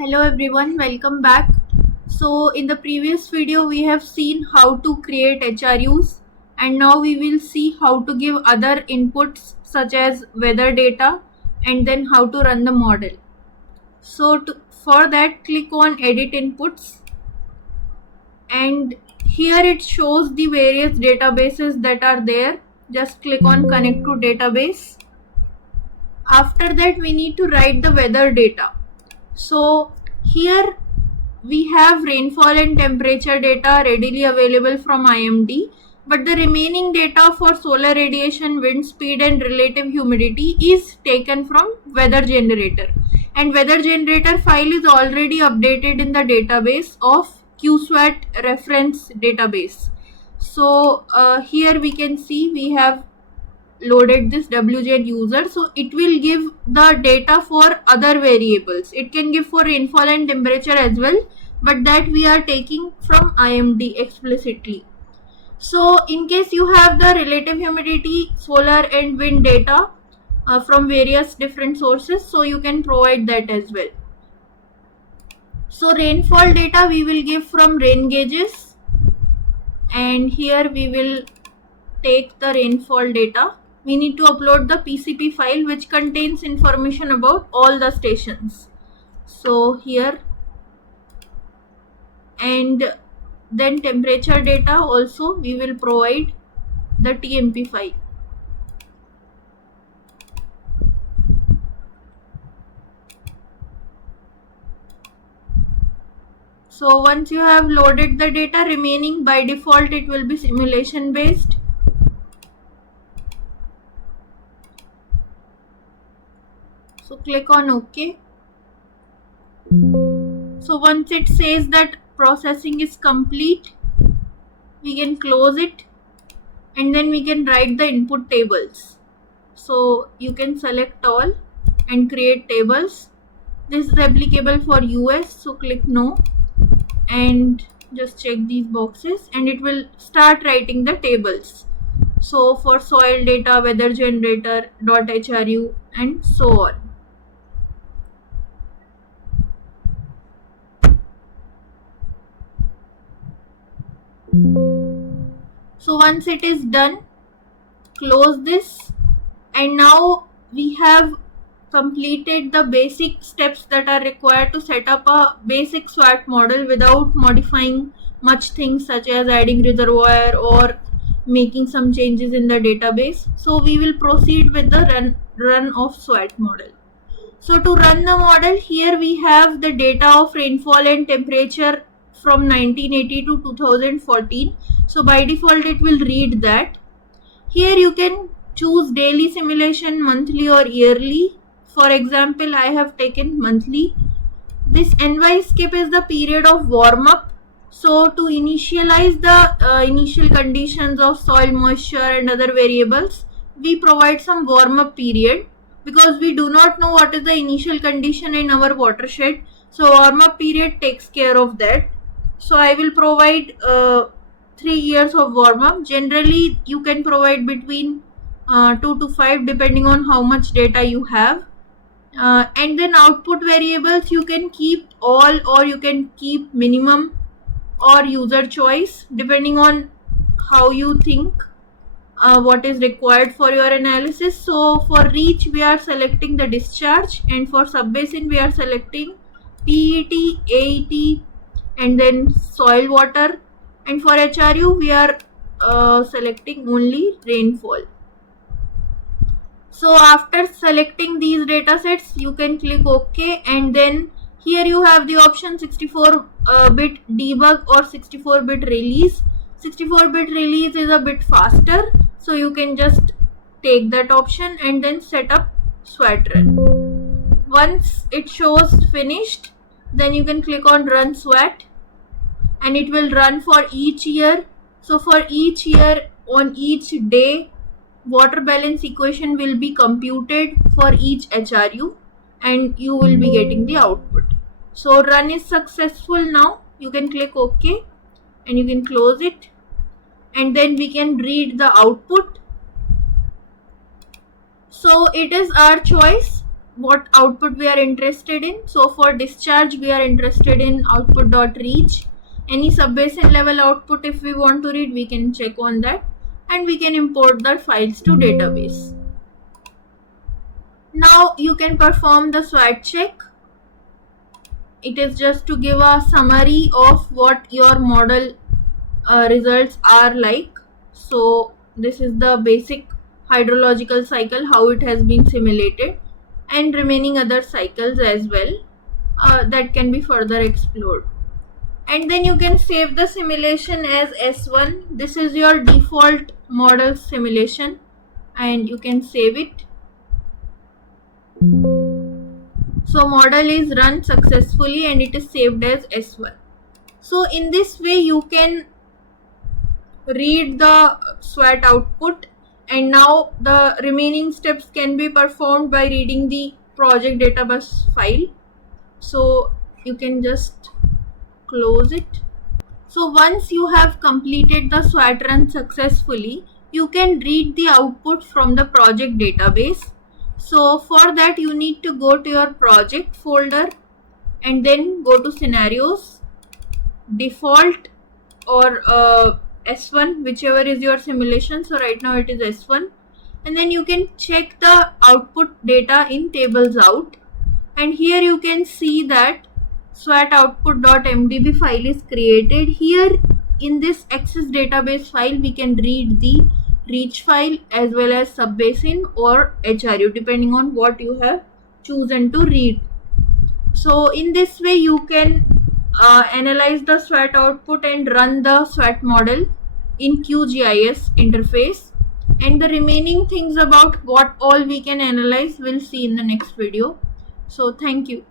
Hello everyone, welcome back. So in the previous video we have seen how to create HRUs and now we will see how to give other inputs such as weather data and then how to run the model. So for that click on edit inputs and here it shows the various databases that are there. Just click on connect to database. After that we need to write the weather data. So here we have rainfall and temperature data readily available from IMD, but the remaining data for solar radiation, wind speed and relative humidity is taken from weather generator, and weather generator file is already updated in the database of QSWAT reference database. So here we can see we have loaded this wgen user, so it will give the data for other variables. It can give for rainfall and temperature as well, but that we are taking from IMD explicitly. So in case you have the relative humidity, solar and wind data from various different sources, so you can provide that as well. So rainfall data we will give from rain gauges, and here we will take the rainfall data. We need to upload the PCP file which contains information about all the stations. So here, and then temperature data also we will provide the TMP file. So once you have loaded the data, remaining by default it will be simulation based. So click on OK. So once it says that processing is complete, we can close it and then we can write the input tables. So you can select all and create tables. This is applicable for US, so click no and just check these boxes and it will start writing the tables. So for soil data, weather generator, .hru and so on. So once it is done, close this, and now we have completed the basic steps that are required to set up a basic SWAT model without modifying much things such as adding reservoir or making some changes in the database. So we will proceed with the run of SWAT model. So to run the model, here we have the data of rainfall and temperature from 1980 to 2014. So by default it will read that. Here you can choose daily simulation, monthly or yearly. For example, I have taken monthly. This NY skip is the period of warm up. So to initialize the initial conditions of soil moisture and other variables, we provide some warm up period because we do not know what is the initial condition in our watershed. So warm up period takes care of that. So I will provide 3 years of warm up. Generally you can provide between 2 to 5 depending on how much data you have. And then output variables you can keep all or you can keep minimum or user choice depending on how you think what is required for your analysis. So for reach we are selecting the discharge, and for subbasin we are selecting PET, AET and then soil water, and for HRU we are selecting only rainfall. So after selecting these data sets you can click OK, and then here you have the option 64-bit debug or 64-bit release. 64-bit release is a bit faster, so you can just take that option and then set up SWAT run. Once it shows finished, then you can click on run SWAT and it will run for each year. So for each year on each day, water balance equation will be computed for each HRU and you will be getting the output. So run is successful now. You can click OK and you can close it, and then we can read the output. So it is our choice what output we are interested in. So for discharge, we are interested in output.reach. Any sub-basin level output, if we want to read, we can check on that, and we can import the files to database. Now you can perform the SWOT check. It is just to give a summary of what your model results are like. So this is the basic hydrological cycle, how it has been simulated, and remaining other cycles as well that can be further explored. And then you can save the simulation as S1. This is your default model simulation, and you can save it. So model is run successfully and it is saved as S1. So in this way you can read the SWOT output, and now the remaining steps can be performed by reading the project database file. So you can just close it. So once you have completed the SWOT run successfully, you can read the output from the project database. So for that you need to go to your project folder and then go to scenarios, default or S1, whichever is your simulation. So right now it is S1, and then you can check the output data in tables out, and here you can see that SWOT output.mdb file is created. Here in this access database file we can read the reach file as well as sub-basin or HRU, depending on what you have chosen to read. So in this way you can analyze the SWOT output and run the SWOT model in QGIS interface, and the remaining things about what all we can analyze we'll see in the next video. So thank you.